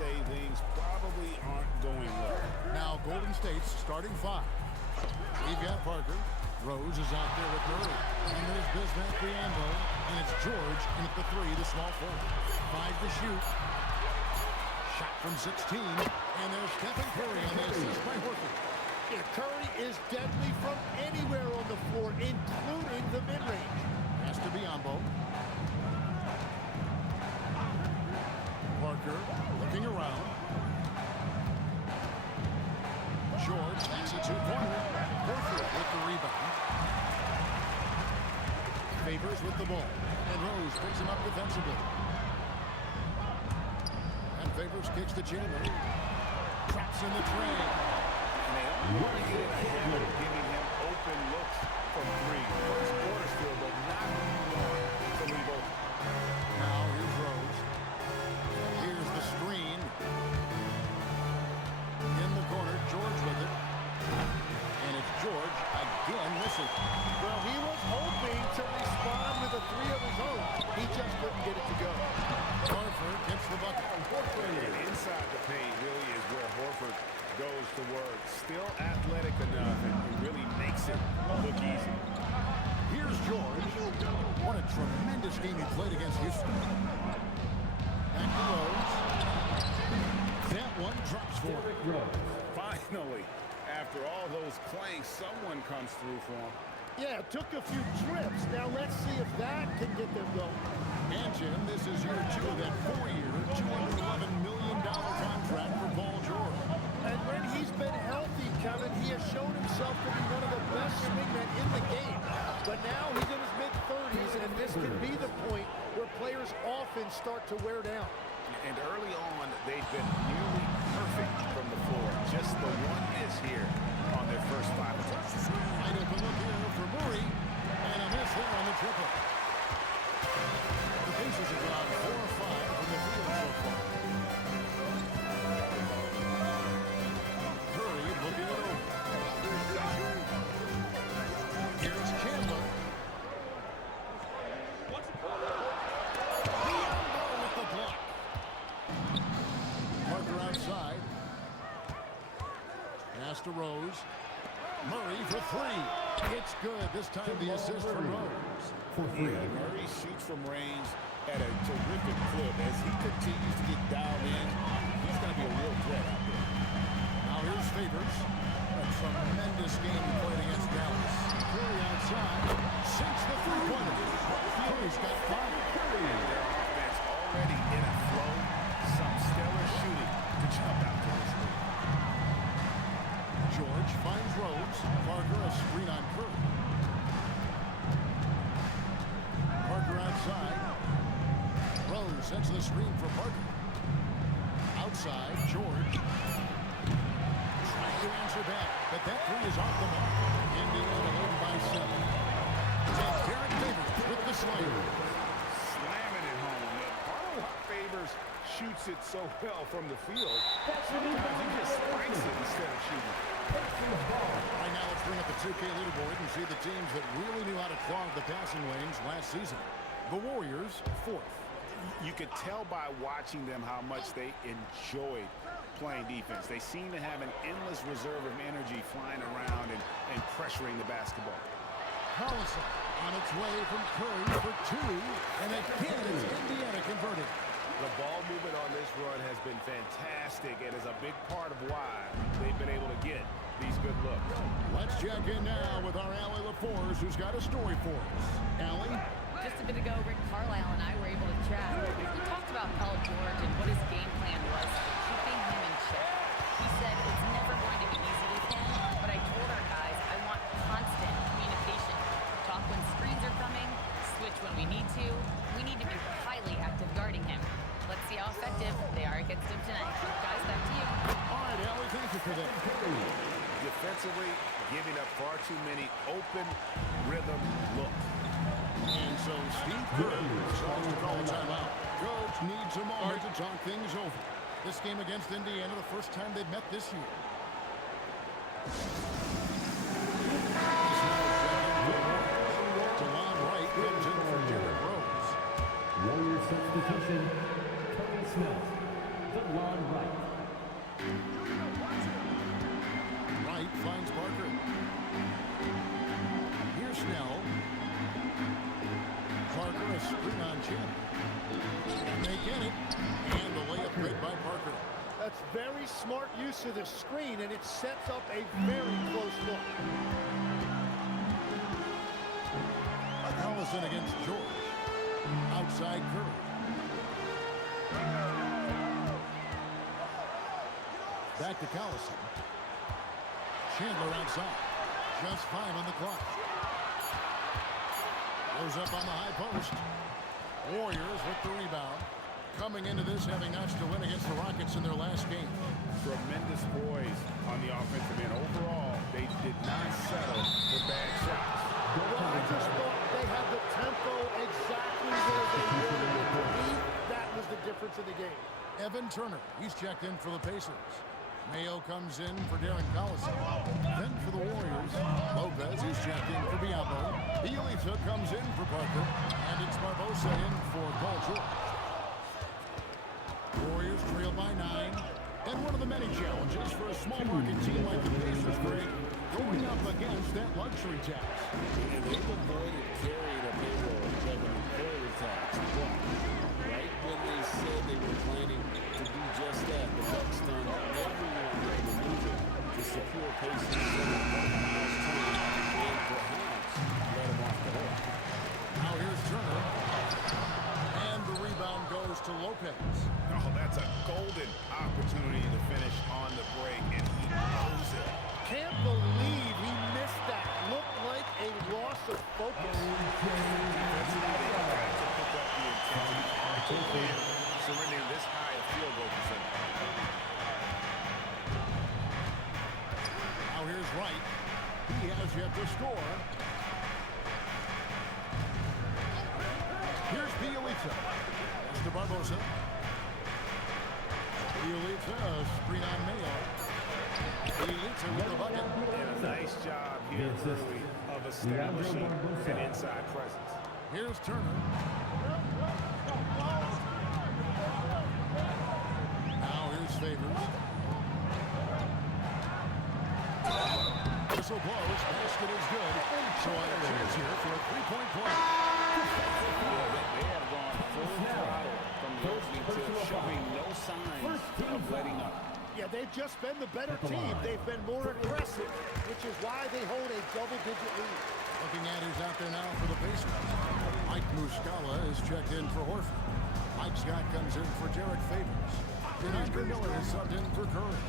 say things probably aren't going well. Now Golden State's starting five. We've got Parker. Rose is out there with Murray. And there's Bismack Biyombo. And it's George in at the three, the small forward. 5 to shoot. Shot from 16. And there's Stephen Curry on the assist by Horford. Yeah, Curry is deadly from anywhere on the floor, including the mid-range. Has to Biyombo. Parker looking around. George backs it two-pointer. Horford with the rebound. Favors with the ball. And Rose picks him up defensively. And Favors kicks to Chandler. Traps in the tray. And they only want to get in a habit of giving him open looks from three. First quarter still, but not who you want to leave open. Now here's Rose. Here's the screen. In the corner, George with it. And it's George again missing. Well, he was hoping to respond with a three of his own. He just couldn't get it to go. Horford gets the bucket. And inside the paint really is where Horford goes to work. Still athletic enough and really makes it look easy. Here's George. What a tremendous game he played against Houston. Back to Rose. That one drops for him. Finally, after all those clanks, someone comes through for him. Yeah, took a few trips. Now let's see if that can get them going. And Jim, this is year 2 of that 4-year, $211 million contract for Paul George. And when he's been healthy, Kevin, he has shown himself to be one of the best swingmen in the game. But now he's in his mid-30s, and this can be the point where players often start to wear down. And early on, they've been nearly perfect from the floor. Just the one miss here on their first 5 attempts. Wide open look here for Murray. And a miss there on the triple. The Pacers have gone 4 of 5 from the field so far. Curry looking it over. Here's Chandler. Biyombo with the block. Parker outside. Pass to Rose. Murray for 3. It's good. This time the assist from Rose. Yeah, Murray shoots from range at a terrific clip. As he continues to get dialed in, he's going to be a real threat out there. Now here's Favors. A tremendous game he played against Dallas. Curry outside. Sinks the three-pointer. Curry's got 5. Their offense already in a flow. Some stellar shooting to jump out to this lead. George finds Rose. Parker a screen on Curry. Parker outside. Rose sets the screen for Parker. Outside, George. Trying to answer back, but that three is off the mark. Indiana lead by 7. And Derek Favors with the slider. Slamming it home. Part of why Favors shoots it so well from the field. Sometimes he just spikes it instead of shooting. Right now, let's bring up the 2K leaderboard and see the teams that really knew how to clog the passing lanes last season. The Warriors, 4th. You could tell by watching them how much they enjoyed playing defense. They seem to have an endless reserve of energy flying around and pressuring the basketball. Collison on its way from Curry for 2. And again, it's Indiana converted. The ball movement on this run has been fantastic and is a big part of why they've been able to get these good looks. Let's check in now with our Allie LaForce, who's got a story for us. Allie? Just a bit ago, Rick Carlisle and I were able to chat. We talked about Paul George and what his game plan was for keeping him in check. He said it's never going to be easy with him, but I told our guys I want constant communication. Talk when screens are coming, switch when we need to. We need to be highly active guarding him. Let's see how effective they are against him tonight. Guys, back to you. All right, Allie, thank you for that. Defensively, giving up far too many open rhythm looks. And so Steve Kerr starts to call a timeout. Coach needs a moment to talk things over. This game against Indiana, the first time they've met this year. DeLon Wright comes in for Derrick Rose. Warrior substitution, Tony Smith. Wright finds Parker. Here's Snell. Parker, a screen on Chin. And they get it. And the layup made by Parker. That's very smart use of the screen, and it sets up a very close look. Collison against George. Outside Curry. Back to Collison. Chandler outside. Just 5 on the clock. Goes up on the high post. Warriors with the rebound. Coming into this having notched a win against the Rockets in their last game. Tremendous poise on the offensive end. Overall, they did not settle for bad shots. Well, I just thought they had the tempo exactly where they wanted it to be. That was the difference in the game. Evan Turner, he's checked in for the Pacers. Mayo comes in for Darren Collison. Then for the Warriors, Lopez is checked in for Biombo. Bielitsa comes in for Parker. And it's Barbosa in for Paul George. Warriors trail by 9. And one of the many challenges for a small market team like the Pacers, Greg, going up against that luxury tax. And they've avoided carrying a payroll revenue carry tax. But right when they said they were planning to do just that, the Bucks done everyone they were moving to secure Pacers in the house team and perhaps let them off the hook. Now here's Turner. And the rebound goes to Lopez. Oh, that's a golden opportunity to finish on the break, and he knows it. Can't believe he missed that. Looked like a loss of focus. Surrendering this high a field goal percentage. Now here's Wright. He has yet to score. Here's Bielitsa. That's to Barbosa. Bielitsa, a screen on Mayo. Bielitsa with the bucket. And a nice job here early of establishing an inside presence. Here's Turner. Now here's Favors. Whistle blows. Basket is good. So a chance here for a three-point play. They have gone full throttle from the opening tip, showing no signs of letting up. Yeah, they've just been the better team. They've been more aggressive, which is why they hold a double-digit lead. Looking at who's out there now for the Pacers. Mike Muscala is checked in for Horford. Mike Scott comes in for Derek Favors. DeAndre Miller is subbed in for Curry.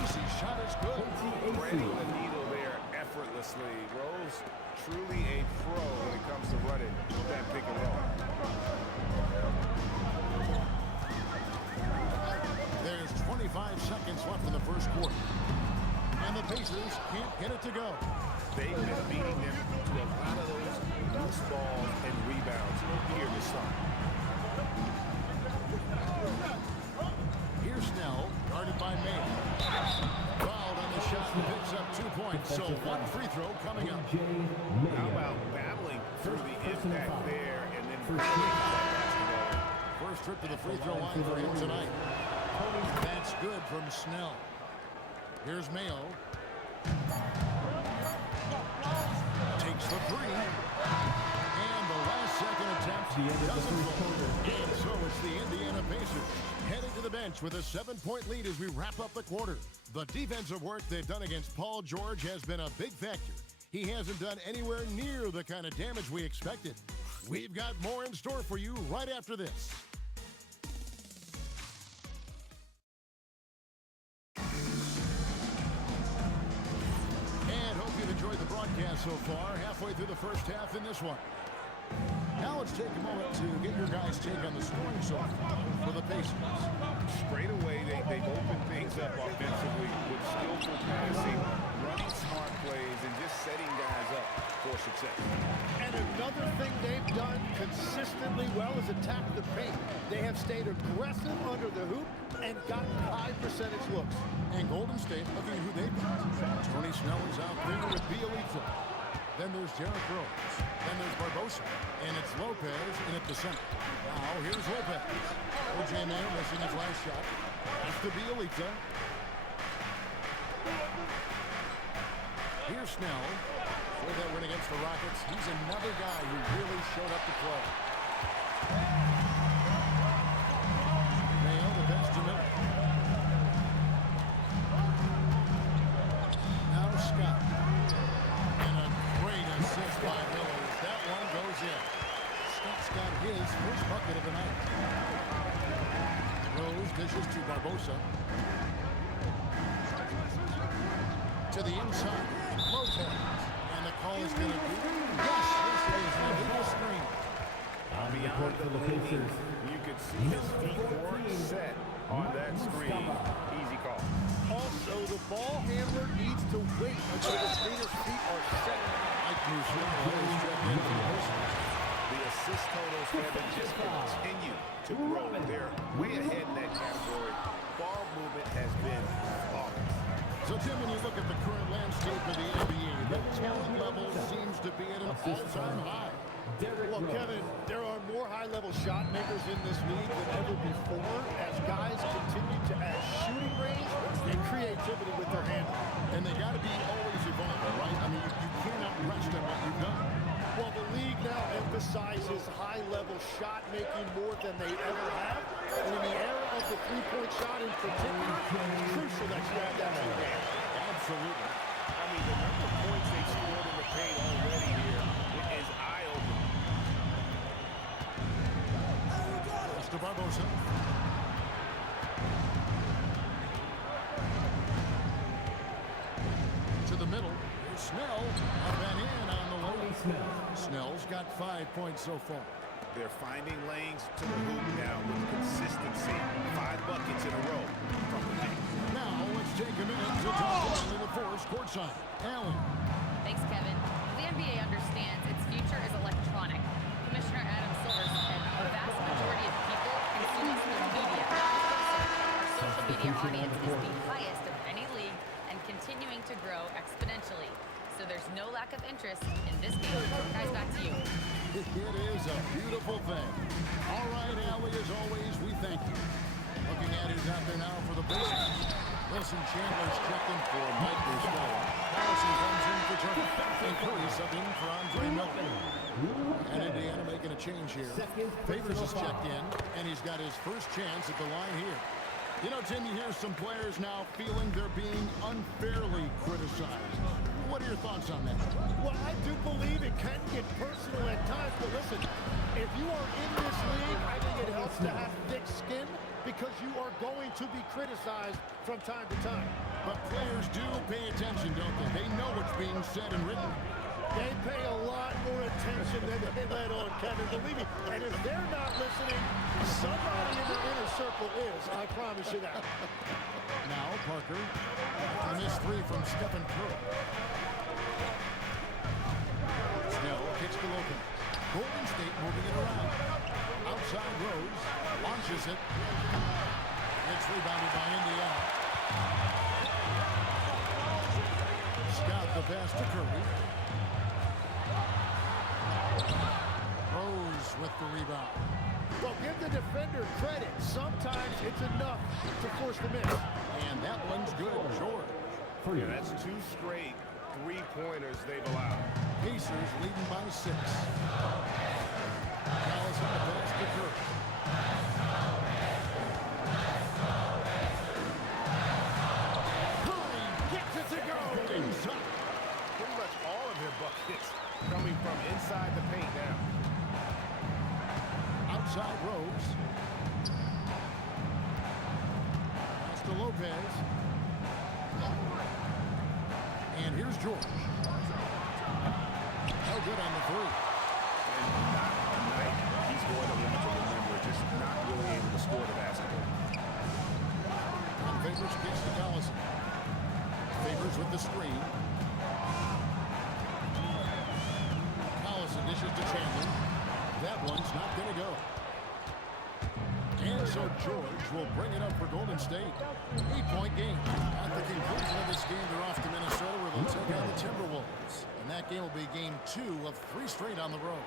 Acey's shot is good. Threading the needle there effortlessly. Rose, truly a pro when it comes to running that pick and roll. There's 25 seconds left in the first quarter. And the Pacers can't get it to go. They've been beating them to a lot of those loose balls and rebounds here to start. Here's Snell, guarded by May. Fouled on the shot, picks up 2 points. So one free throw coming up. How about battling through the impact there and then bringing that basketball? First trip to the free throw line for him tonight. That's good from Snell. Here's Mayo. Takes the three. And the last second attempt doesn't go. And so it's the Indiana Pacers heading to the bench with a 7-point lead as we wrap up the quarter. The defensive work they've done against Paul George has been a big factor. He hasn't done anywhere near the kind of damage we expected. We've got more in store for you right after this. Enjoyed the broadcast so far, halfway through the first half in this one. Now let's take a moment to get your guys' take on the scoring so far for the Pacers. Straight away, they've opened things up offensively with skillful passing, running smart plays, and just setting guys up for success. And another thing they've done consistently well is attack the paint. They have stayed aggressive under the hoop and gotten high percentage looks. And Golden State, looking at who they've got. Tony Snell is out there with Bielitsa. Then there's Derrick Rose. Then there's Barbosa. And it's Lopez in at the center. Now here's Lopez. O.J. Mayo missing his last shot. That's the Bielitsa. Here's Snell. For that win against the Rockets, he's another guy who really showed up to play. Mayo, the pass to Miller. Now Scott. And a great assist by Miller. That one goes in. Scott's got his first bucket of the night. Rose dishes to Barbosa. To the inside. Lopez. And the call is going to be, yes, this is an illegal screen. Beyond the lead, you could see his feet weren't set on that screen. Easy call. Also, the ball handler needs to wait until the screener's feet are set. The assist totals have just continued to grow. They're way ahead in that category. Ball movement has been flawless. So, Tim, when you look at the current landscape of the NBA, the talent level seems to be at an all-time high. Well, Kevin, there are more high-level shot makers in this league than ever before as guys continue to add shooting range and creativity with their handle. And they got to be always evolving, right? I mean, you cannot rest on what you've done. Well, the league now emphasizes high-level shot making more than they ever have. And in the era of the three-point shot in particular, it's crucial that you have that in hand. Absolutely. I mean, the number of points they've scored in the paint already here is eye-opening. To Barbosa. To the middle. Here's Snell. Up and in on the low. Snell's got 5 points so far. They're finding lanes to the hoop now with consistency. 5 buckets in a row from the paint. Now let's take a minute to talk to the Force courtside. Allen. Thanks, Kevin. The NBA understands its future is electronic. Commissioner Adam Silver said the vast majority of people consuming through media. Our social media audience is the highest of any league and continuing to grow exponentially. So there's no lack of interest in this game. Guys, back to you. It is a beautiful thing. All right, Allie, as always, we thank you. Looking at who's out there now for the Blazers. Wilson Chandler's checking for Mike Busquets. Allison comes in for Turner. And Curry subbing for Andre Miller. And Indiana making a change here. Favors is checked in, and he's got his first chance at the line here. You know, Tim, you hear some players now feeling they're being unfairly criticized. What are your thoughts on that? Well, I do believe it can get personal at times, but listen, if you are in this league, I think it helps to have thick skin because you are going to be criticized from time to time. But players do pay attention, don't they? They know what's being said and written. They pay a lot more attention than they let on, Kevin. Believe me. And if they're not listening, somebody in their inner circle is. I promise you that. Now Parker. And this three from Stephen Curry. Snell kicks to Lopez. Golden State moving it around. Outside Rose. Launches it. It's rebounded by Indiana. Scott the pass to Curry. Rose with the rebound. Well, give the defender credit. Sometimes it's enough to force the miss. And that one's good, George. Yeah, that's 2 straight three-pointers they've allowed. Pacers leading by 6. Allison the pass to Curry. Curry gets it to go. Inside. Pretty much all of their buckets coming from inside the paint now. Outside Rose. Pass to Lopez. And here's George. No good on the three. And not a night he's going to want to remember, just not really able to score the basketball. And Favors kicks to Collison. Favors with the screen. Collison dishes to Chandler. That one's not going to go. And so George will bring it up for Golden State. 8-point game. At the conclusion of this game, they're off to Minnesota where they'll take on the Timberwolves. And that game will be game 3 straight on the road.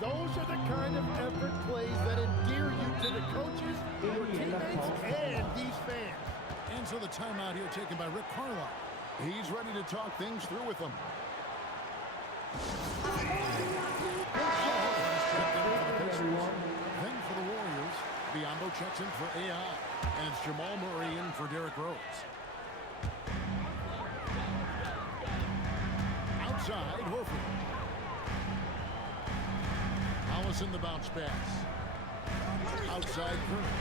Those are the kind of effort plays that endear you to the coaches, your teammates, and these fans. And so the timeout here taken by Rick Carlisle. He's ready to talk things through with them. Then for the Warriors, Biyombo checks in for AI. And it's Jamal Murray in for Derrick Rose. Outside, Horford. Allison the bounce pass. Outside, Curry.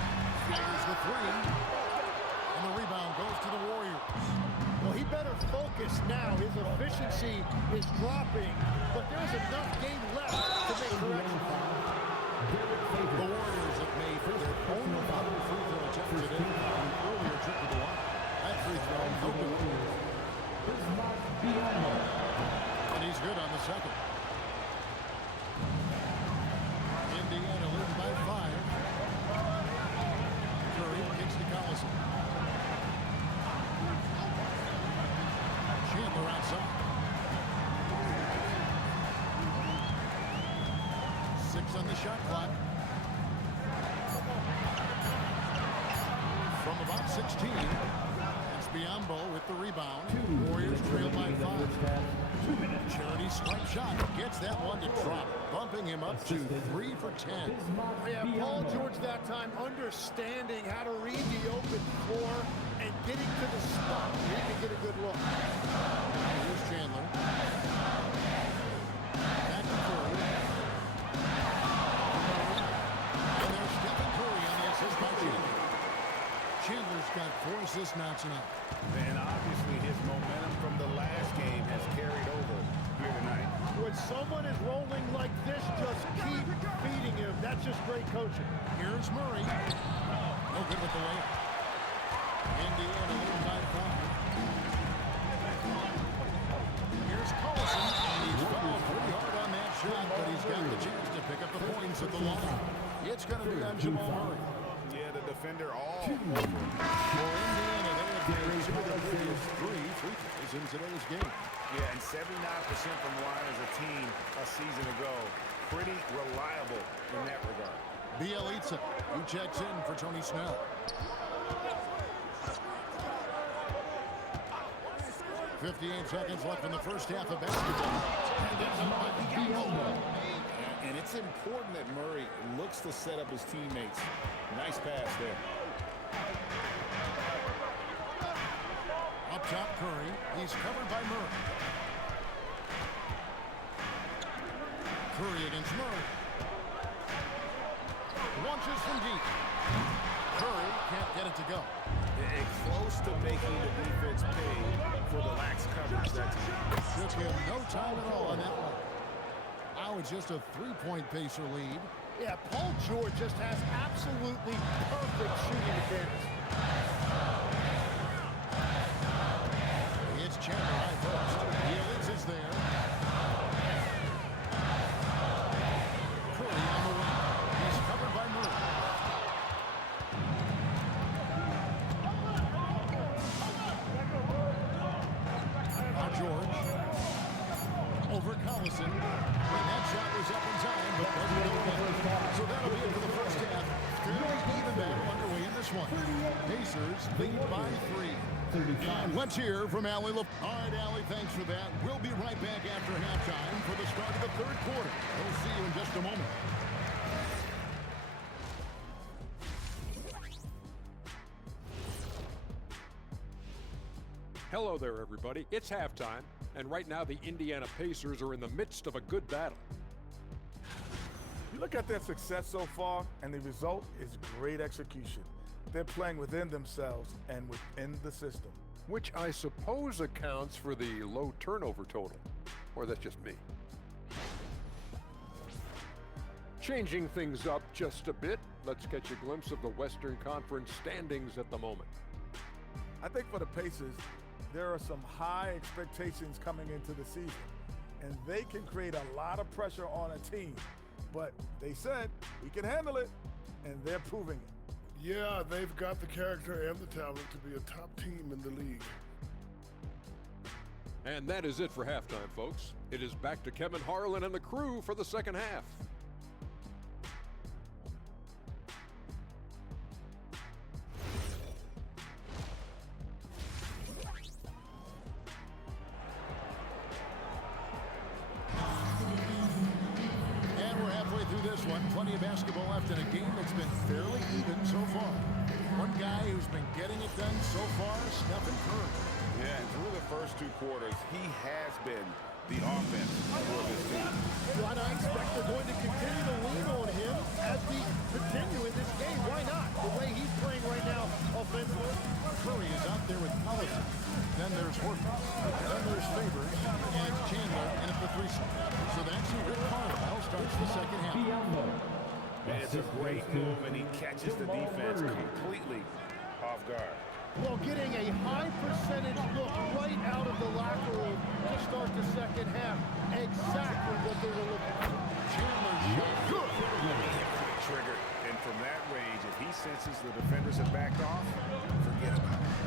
Fires the 3. And the rebound goes to the Warriors. Well, he better focus now. His efficiency is dropping, but there's enough game left to make corrections. The Warriors have made their only double free throw attempt today on an earlier trip to the line. That free throw, no good. And he's good on the second. Indiana leads by 5. Curry kicks to Collison. Chandler outside. 6 on the shot clock. From about 16, it's Biyombo with the rebound. Warriors trail by 5. Charity stripe shot gets that one to drop, bumping him up to 3 for 10. Yeah, Paul George that time understanding how to read the open floor and getting to the spot where he can get a good look. Here's Chandler. Back to Curry. And there's Stephen Curry on the assist by Chandler. Chandler's got 4 assists now tonight. And obviously his momentum from the last game has carried over here tonight. When someone is rolling like this, just keep feeding him. That's just great coaching. Here's Murray. No good with the layup. Indiana leading by 5. Here's Collison. He's fouled pretty hard on that shot, but he's got the chance to pick up the points at the line. It's going to be on Jamal Murray. Yeah, the defender all For Indiana, they have made 2 of the previous 3 free throws in today's game. Yeah, and 79% from the line as a team a season ago. Pretty reliable in that regard. Bielitsa, who checks in for Tony Snell. .58 seconds left in the first half of basketball. And it's important that Murray looks to set up his teammates. Nice pass there. Up top, Curry. He's covered by Murray. Curry against Murray. Launches from deep. Curry can't get it to go. Close to making the defense pay for the lax coverage that time. Took him no time at all on that one. Now it's just a 3-point Pacer lead. Yeah, Paul George just has absolutely perfect shooting mechanics. It's Chandler high post. Bielitsa is there. Curry on the wing. He's covered by Murray. Now George. Over Collison. And that shot was up in time, but doesn't go in. So that'll be it for the first half. Fairly even battle underway in this one. Pacers lead by 3. And let's hear from Allie. All right, Allie, thanks for that. We'll be right back after halftime for the start of the 3rd quarter. We'll see you in just a moment. Hello there, everybody. It's halftime, and right now the Indiana Pacers are in the midst of a good battle. You look at their success so far, and the result is great execution. They're playing within themselves and within the system. Which I suppose accounts for the low turnover total. Or that's just me. Changing things up just a bit, let's catch a glimpse of the Western Conference standings at the moment. I think for the Pacers, there are some high expectations coming into the season, and they can create a lot of pressure on a team. But they said, we can handle it, and they're proving it. Yeah, they've got the character and the talent to be a top team in the league. And that is it for halftime, folks. It is back to Kevin Harlan and the crew for the second half. And we're halfway through this one. Plenty of basketball left in a game that's been fairly even so far. One guy who's been getting it done so far, Stephen Curry. Yeah, and through the first 2 quarters, he has been the offense for this team. Well, I expect they're going to continue to lean on him as we continue in this game. Why not? The way he's playing right now offensively. Curry is out there with Collison. Then there's Horton. Then there's Favors and Chandler in at the 3 spot. So that's who Rick Carlisle starts the second half. And it's a great move, and he catches the defense completely off guard. Well, getting a high percentage look right out of the locker room to start the second half. Exactly what they were looking for. Chandler shot good. Trigger. And from that range, if he senses the defenders have backed off, forget about it.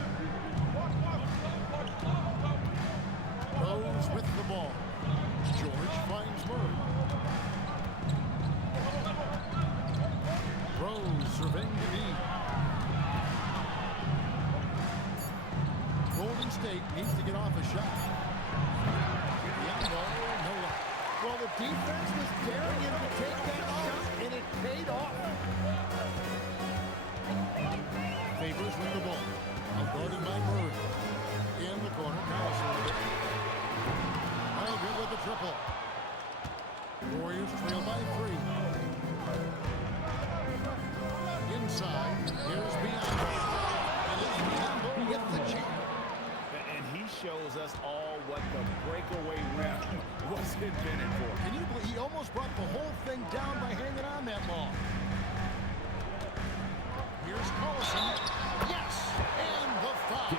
Rose with the ball. George finds Murray. Rose surveying the knee. Golden State needs to get off a shot. No luck. Well, the defense was daring him to take that shot, and it paid off. Favors with the ball. Guarded by Murray. In the corner, Collison with it. Well, good with the triple. Warriors trail by 3. Inside, here's Biombo. And it's Biombo with the jam. And he shows us all what the breakaway rim was invented for. Can you believe he almost brought the whole thing down by hanging on that long? Here's Collison. Yes! And the foul.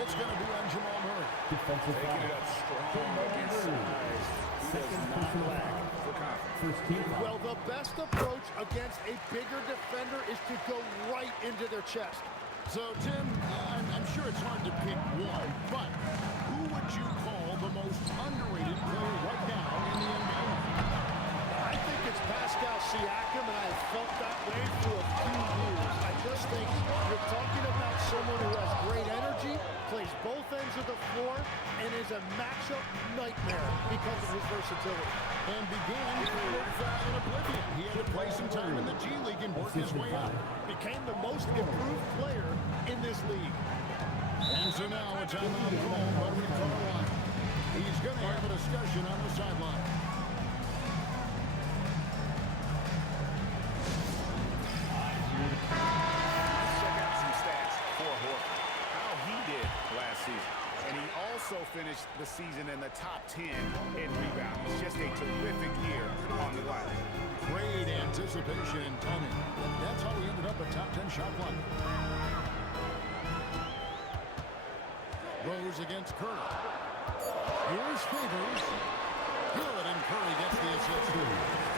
It's going to be on Jamal Murray. Taking it up strong against size. He does not lack for confidence. Well, the best approach against a bigger defender is to go right into their chest. So, Tim, I'm sure it's hard to pick one, but who would you call the most underrated player right now in the NBA? I think it's Pascal Siakam, and I have felt that way for a few years. I just think you're talking about someone who has great energy, plays both ends of the floor, and is a matchup nightmare because of his versatility. And began kind of in oblivion. He had to play some time in the G League and work his way up. Became the most improved player in this league. And so now a timeout called by Rick Carlisle. He's going to have a discussion on the sideline. Check out some stats for Horton. How he did last season. And he also finished the season in the top 10 in rebounds. Just a terrific year on the glass. Great anticipation and timing. That's how he ended up a top 10 shot block. Rose against Curry. Here's Favors. Good, and Curry gets the assist.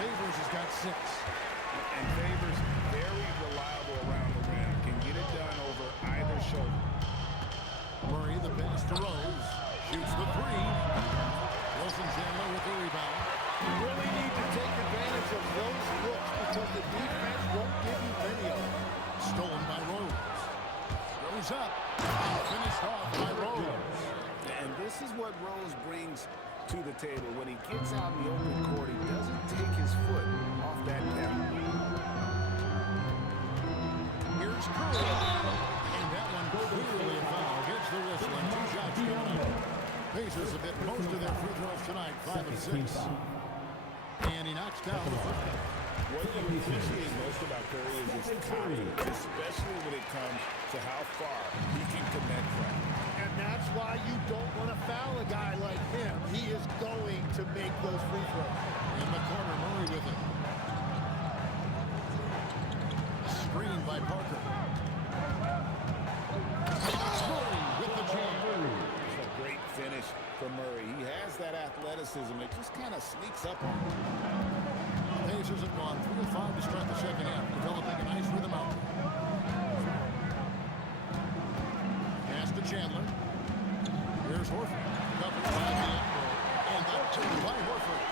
Favors has got 6. And Favors, very reliable around the rim. Can get it done over either shoulder. Murray, the pass to Rose. Shoots the 3. Wilson Chandler with the rebound. You really need to take advantage of those looks because the defense won't give you many of them. Stolen by Rose. Rose up. Finished off by Rose. And this is what Rose brings to the table. When he gets out in the open court, he doesn't take his foot off that pedal. Here's Curry. And that one clearly a foul. Gets the whistle and 2 shots coming up. Pacers have hit most of their free throws tonight, 5 of 6. And he knocks down the first. What you appreciate most about Curry is his confidence, especially when it comes to how far he can connect from. And that's why you don't want to foul a guy like him. He is going to make those free throws. In the corner, Murray with it. Screened by Parker. Murray with the jam. It's a great finish for Murray. He has that athleticism. It just kind of sneaks up on him. Pacers have gone 3 of 5 to start the second half, developing a nice rhythm out. Pass to Chandler. Here's Here's Horford. Covered by the elbow. And the two by Horford.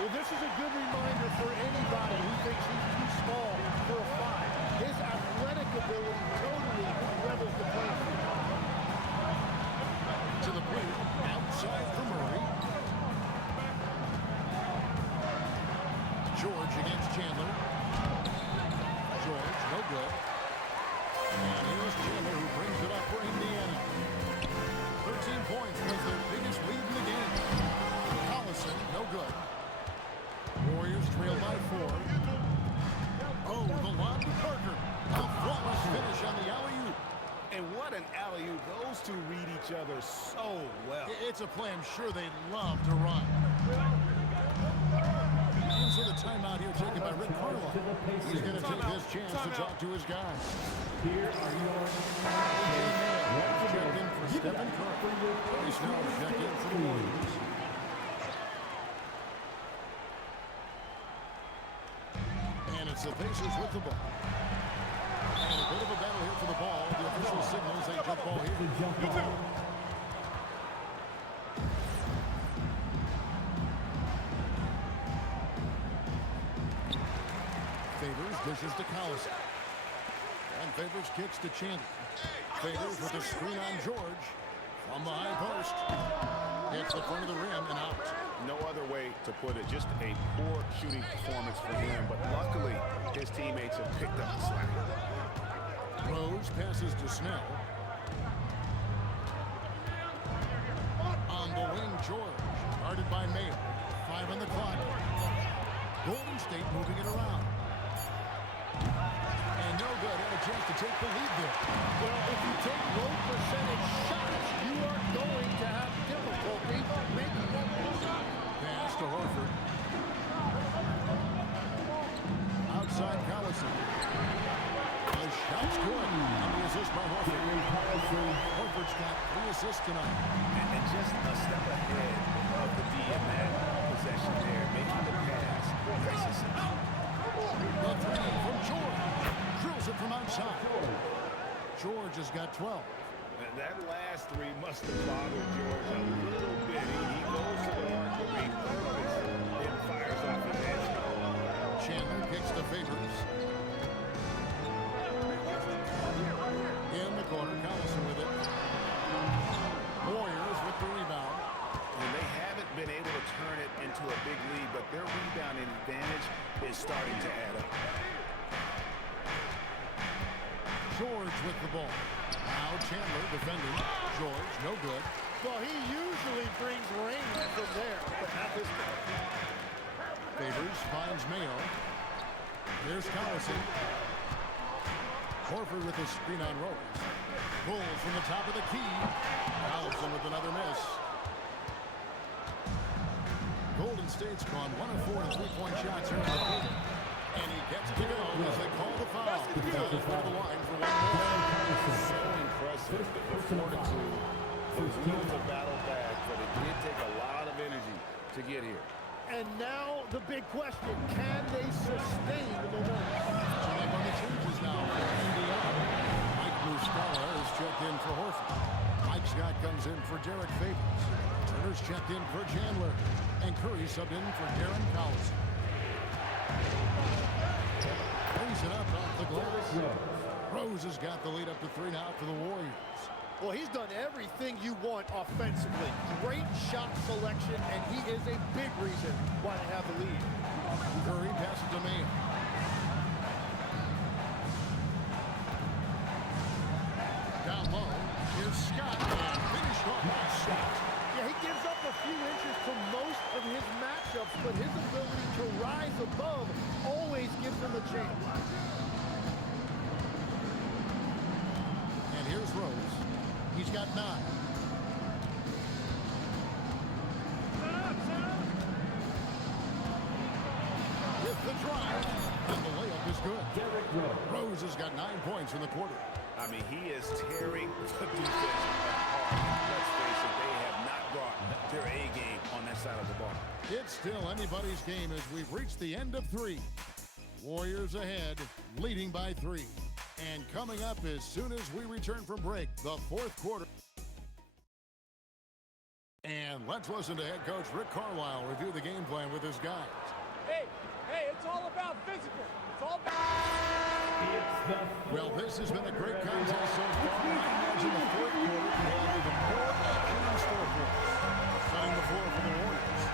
Well, this is a good reminder for anybody who thinks he's too small for a 5. His athletic ability totally levels the playing field. To the paint, outside for Murray. George against Chandler. George, no good. And here's Chandler who brings it up for Indiana. 13 points was their biggest lead in the game. Collison, no good. Warriors trail by 4. Oh, the lob to Parker. A flawless finish on the alley-oop. And what an alley-oop. Those two read each other so well. It's a play I'm sure they love to run. And so the timeout here taken by Rick Carlisle. He's going to take this chance to talk to his guys. Here are your Checked in for Stephen Curry. He's now checked in for the Warriors. And it's the Pacers with the ball. And a bit of a battle here for the ball. The official signals a jump ball here. Favors dishes to Collison. And Favors kicks to Chandler. Favors with a screen on George. From the high post. Hits the front of the rim and out. No other way to put it. Just a poor shooting performance for him. But luckily, his teammates have picked up the slack. Rose passes to Snell. On the wing, George. Guarded by Mayo. 5 on the clock. Golden State moving it around. And no good. Had a chance to take the lead there. Well, if you take low percentage shots, you are going to have difficulty making them. Pass to Horford. Outside Collison. The shot's good. And the assist by Horford. Horford's got 3 assists tonight. And just a step ahead of the D in that possession there, making the pass. Nice assist. The 3 from George. Drills it from outside. George has got 12. That last 3 must have bothered George a little bit. He goes to the arc with a purpose and fires off his edge. Chandler kicks to Favors. In the corner, Collison with it. Warriors with the rebound. And they haven't been able to turn it into a big lead, but their rebounding advantage is starting to add up. George with the ball. Now Chandler defending. George, no good. Well, he usually brings rain from there, but not this time. Favors finds Mayo. Here's Collison. Horford with his screen on Rose. Pulls from the top of the key. Collison with another miss. Golden State's gone 1 of 4 3-point shots here in the quarter. And he gets to go as they call the foul. Goes to the line for 1 more. So impressive. The fortitude, the will to battle back, but it did take a lot of energy to get here. And now the big question, can they sustain the momentum? Check on the changes now for Indiana. Mike Muscala is checked in for Horford. Mike Scott comes in for Derek Favors. Turner's checked in for Chandler. And Curry subbed in for Darren Collison. Brings it up off the glass. Rose has got the lead up to 3 now for the Warriors. Well, he's done everything you want offensively. Great shot selection, and he is a big reason why they have the lead. Curry passes to Mayo. Down low, here's Scott, and finished off by Scott. Yeah, he gives up a few inches to most of his matchups, but his ability to rise above always gives him a chance. And here's Rose. He's got 9. With the drive, and the layup is good. Rose has got 9 points in the quarter. I mean, he is tearing the defense apart. Let's face it, they have not brought their A game on that side of the ball. It's still anybody's game as we've reached the end of 3. Warriors ahead, leading by 3. And coming up as soon as we return from break, the 4th quarter. And let's listen to head coach Rick Carlisle review the game plan with his guys. Hey, it's all about physical. It's all about... Well, this has been a great contest so far. I imagine the fourth quarter could have even more action in store for us. Setting the floor for the Warriors.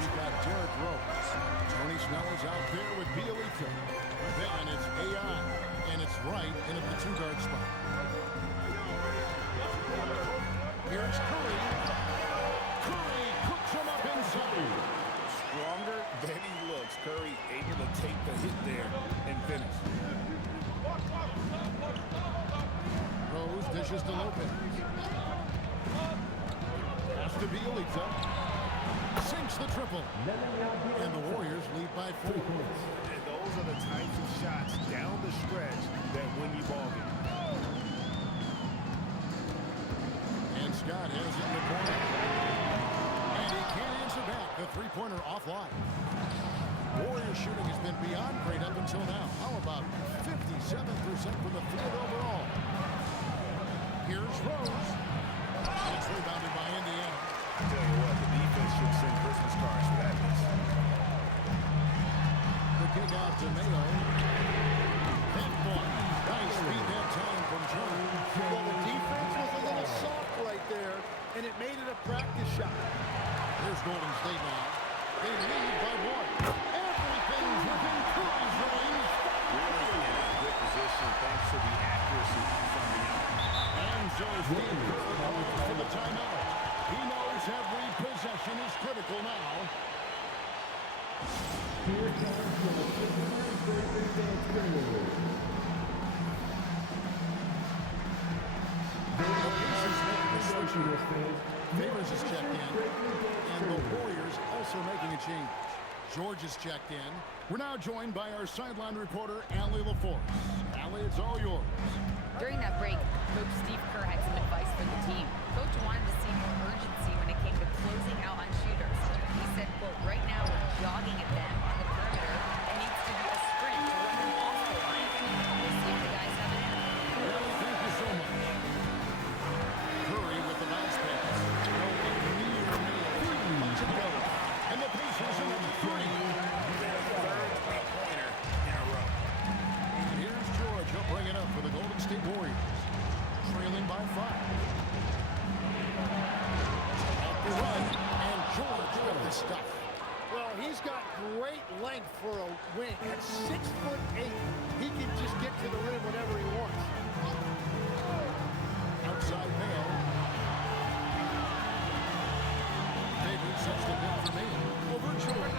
We've got Derrick Rose. Tony Snell is out there with Bielitsa. Then it's AI, and it's right in at the two-guard spot. Here's Curry. Curry cooks him up inside. Stronger than he looks. Curry able to take the hit there and finish. Rose dishes to Lopez. Pass to Bielitsa. Sinks the triple. And the Warriors lead by 4. And those are the types of shots down the stretch that win you ball games. And Scott has it in the corner. And he can't answer back. The three-pointer offline. Warriors shooting has been beyond great up until now. How about 57% from the field overall? Here's Rose. It's rebounded by Indiana. I tell you what, the defense should send Christmas cards for that miss. The kick out to Mayo. That ball. Nice speed that time from Jordan. Well, the defense was a little soft right there, and it made it a practice shot. Here's Golden State now. They lead by 1. Everything's within Curry's range. Really in a good position thanks to the accuracy from the out. And so Steve Kerr calls for the timeout. He knows every possession is critical now. Here comes the Pacers period. The Pacers making a switch. Favors is checked in. And the Warriors also making a change. George is checked in. We're now joined by our sideline reporter, Allie LaForce. Allie, it's all yours. During that break, Coach Steve Kerr had some advice for the team. Coach wanted to see more urgency when it came to closing out on shooters. He said, quote, right now we're jogging at them on the perimeter. It needs to be a sprint to run them off the line. We'll see if the guys have it in them. Allie, thank you so much. Curry with the bounce pass. Going near Mayo. Lets it go. And the Pacers are number 3. Their third three-pointer in a row. And here's George. He'll bring it up for the Golden State Warriors. Trailing by 5. Off the run. And George with the stuff. Well, he's got great length for a wing. At 6'8", he can just get to the rim whenever he wants. Outside Mayo. Favors sets the pin for Mayo. Over Jordan.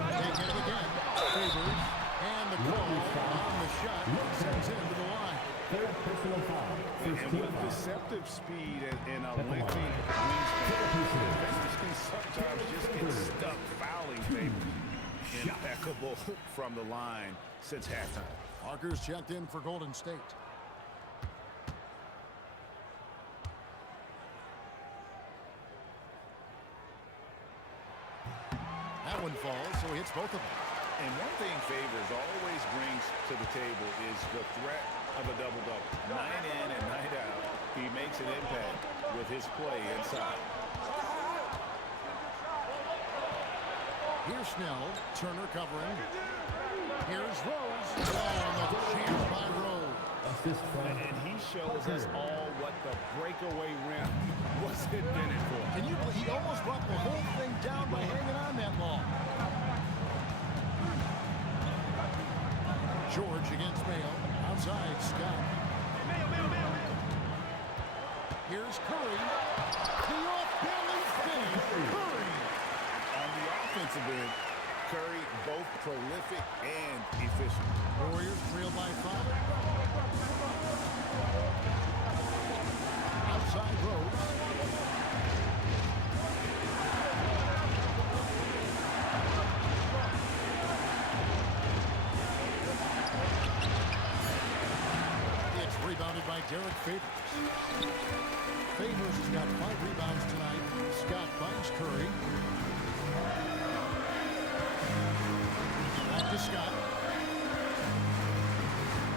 They get it again. Favors. And the call on the shot sends it into the line. Third personal foul. And with deceptive speed and a lengthy wingspan, defenders can sometimes just get stuck fouling favors. Impeccable from the line since halftime. Parker's checked in for Golden State. That one falls, so he hits both of them. And one thing Favors always brings to the table is the threat of a double-double. Night in and night out, he makes an impact with his play inside. Here's Snell. Turner covering. Here's Rose. Oh, the chance by Rose. Assist from And he shows us all what the breakaway rim was invented for. Can you believe he almost brought the whole thing down by hanging on that long? George against Mayo. Outside, Scott. Here's Curry. The off-balance finish. Curry. On the offensive end, Curry both prolific and efficient. Warriors trail by 5. Outside Rose. It's rebounded by Derrick Favors. Favors has got 5 rebounds tonight. Scott finds Curry. Back to Scott.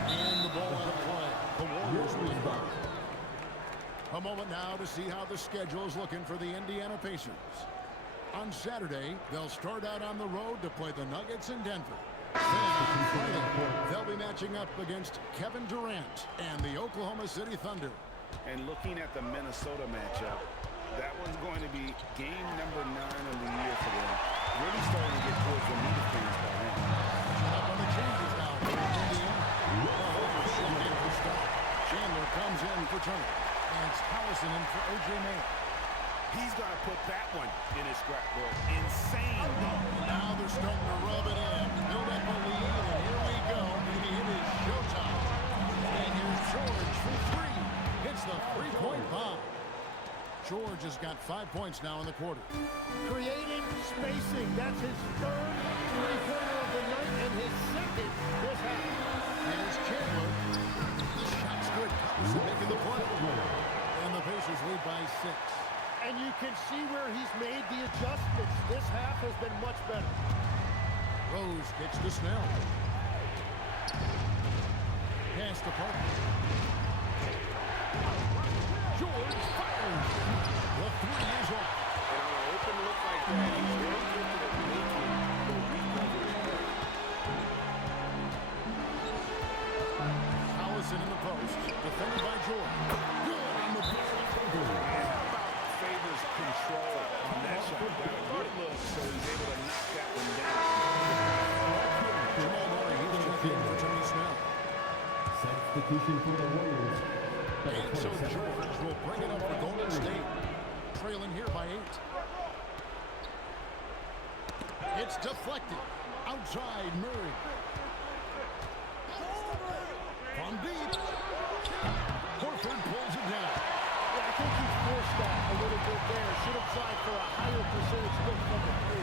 And the ball out of play. The Warriors win. A moment now to see how the schedule is looking for the Indiana Pacers. On Saturday, they'll start out on the road to play the Nuggets in Denver. Then on Friday, they'll be matching up against Kevin Durant and the Oklahoma City Thunder. And looking at the Minnesota matchup, that one's going to be game number 9 of the year for them. Really starting to get towards the meat of things by then. Up on the changes now for Indiana. Over shift in for Scott. Chandler comes in for Turner. And it's Collison in for O.J. Mayer. He's going to put that one in his scrapbook. Insane. Now they're starting to rub it in. Build up a lead, and here we go. Maybe it is showtime. And here's George for 3. Hits the three-point bomb. George has got 5 points now in the quarter. Creating spacing. That's his third three-pointer of the night and his second this half. Here's Chandler. The shot's good. Collison making the play. And the Pacers lead by 6. And you can see where he's made the adjustments. This half has been much better. Rose gets to Snell. Pass to Parker. George fires. The 3 is off. And on an open look like that, he's very gifted at making the recovery play. Collison in the post. Defended by George. Good on the push. Favors control on that shot. Got a good look, so he's able to knock that one down. Jamal Murray, he's checked in for Tony Snell. Substitution for the Warriors. And so George will bring it up for Golden State. Trailing here by 8. It's deflected. Outside Murray. From deep. Horford pulls it down. Yeah, I think he forced that a little bit there. Should have tried for a higher percentage look from the 3.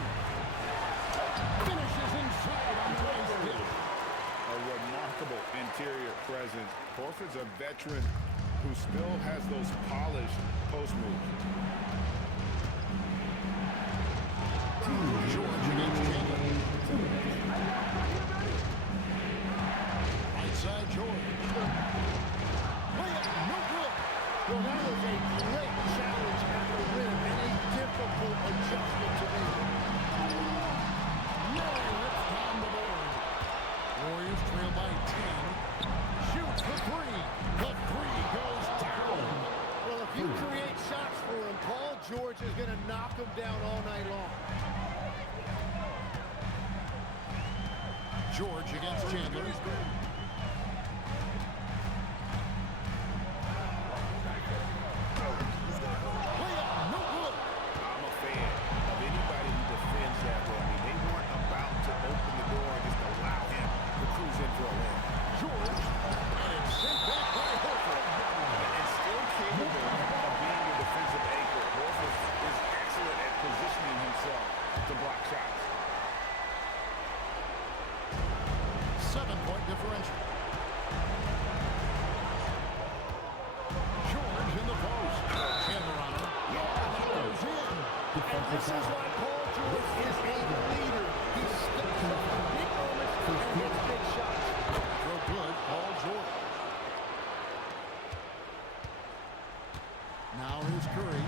Finishes inside on the nice hit. A remarkable interior presence. Horford's a veteran who still has those polished post moves. George against Chandler. Right side George. Layup, no good. Well, that was a great challenge at the rim and a difficult adjustment to make. Murray rips down the board. Warriors trail by 10. Shoots for 3. The 3 goes down. Well, if you create shots for him, Paul George is going to knock him down all night long. George against Chandler. Layup, no good. I'm a fan of anybody who defends that way. I mean, they weren't about to open the door and just allow him to cruise in for a win. George, and it's sent back by Horford. And still capable of being a defensive anchor. Horford is excellent at positioning himself to block shots. 7-point differential. George in the post. Chandler on him. Goes in. And this is why Paul George is a leader. He steps up in big moments and hits big shots. Throw good, Paul George. Now here's Curry.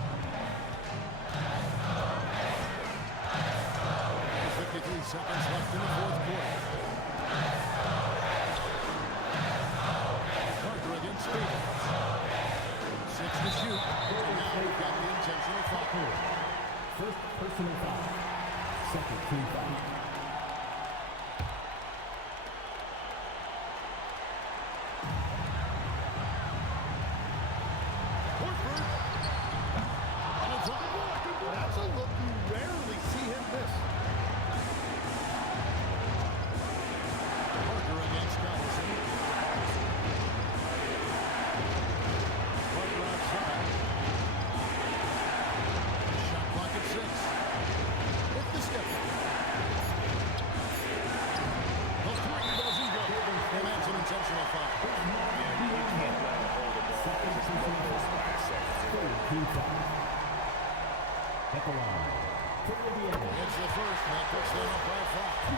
53 seconds left in the fourth quarter. Parker against Stevens. 6 to shoot. And now we've got the intentional foul. First personal foul. Second team foul. Horford. And it's up. That's a look you rarely see him miss. Parker against Collison. Parker outside. Shot clock at 6. With the step. The 3 doesn't go. And that's an intentional foul. Yeah, you can't let him hold the ball. Second Just personal those foul. last seconds. Third team foul. At the line. For Indiana. It's the first, and that puts them up by 5.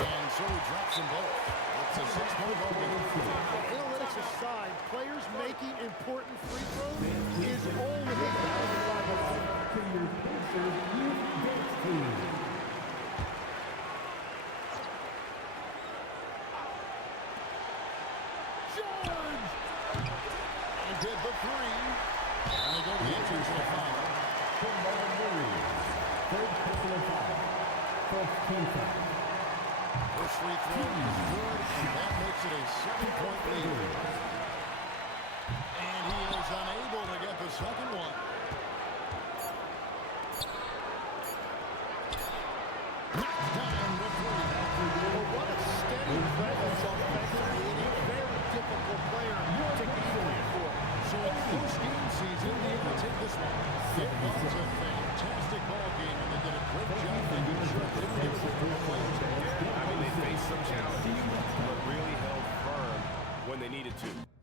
And so he drops them both. It's a 6-point ball game. Analytics aside, players making important free throws is only a positive. To your Pacers Youth Dance Team. George! He did the three. And they go to the intentional foul. Third personal foul. First team foul. First free throw is good, and that makes it a 7-point lead. And he is unable to get the second one. Knocked down the three. Well, what a steady presence offensively and a very difficult player to game for. So in the first game season, they able to take this one. It was a fantastic ball game, and they did a great job making sure they didn't give it away. Yeah, I mean, they faced some challenges, but really held firm when they needed to.